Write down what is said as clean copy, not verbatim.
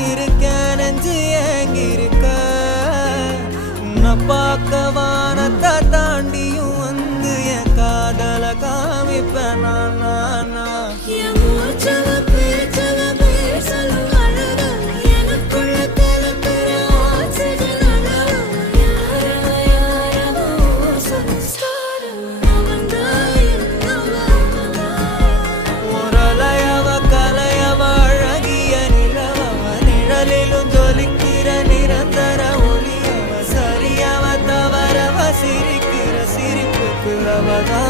காத்திருக்கேன் நெஞ்சு ஏங்கிருக்க உன்னை பார்க்க வானத்தை தாண்டியும் வந்து என் காதல காமிப்பேன் நான் சிரிக்கிற சிரிப்புக்கு அவதான்